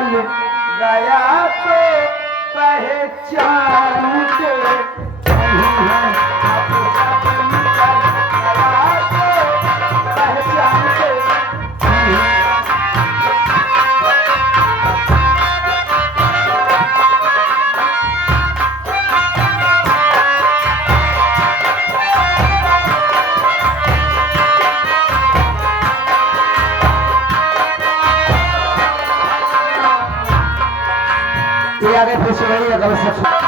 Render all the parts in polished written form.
बदल गया तो पहचान के नहीं है अब बदल गया तो पहचान के आगे फिर से वही अगर सब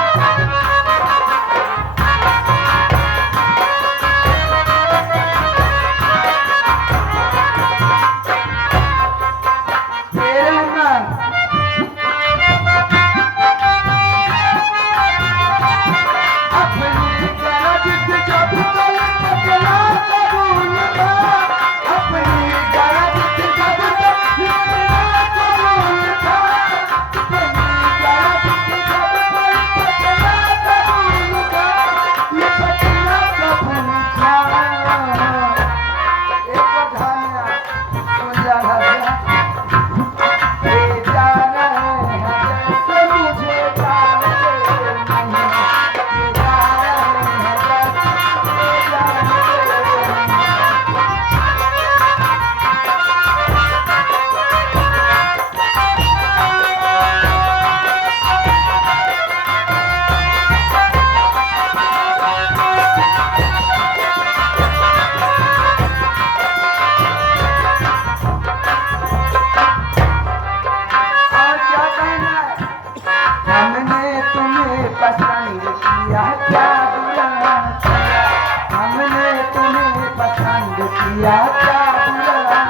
पसंद किया क्या बुरा किया हमने तुम्हें पसंद किया क्या बुरा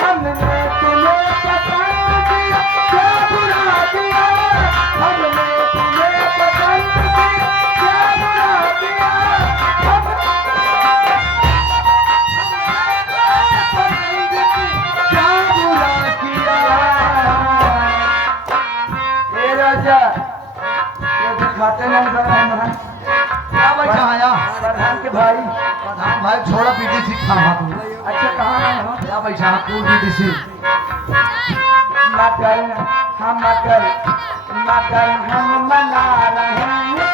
हमने तुम्हें पसंद किया क्या बुरा किया हमने तुम्हें पसंद किया क्या बुरा किया खाते नहीं प्रधान के भाई प्रधान भाई छोड़ा पीटी सीखा तू अच्छा कहाँ हो क्या बैठा तू पीटी सी मकर हम मना रहे हैं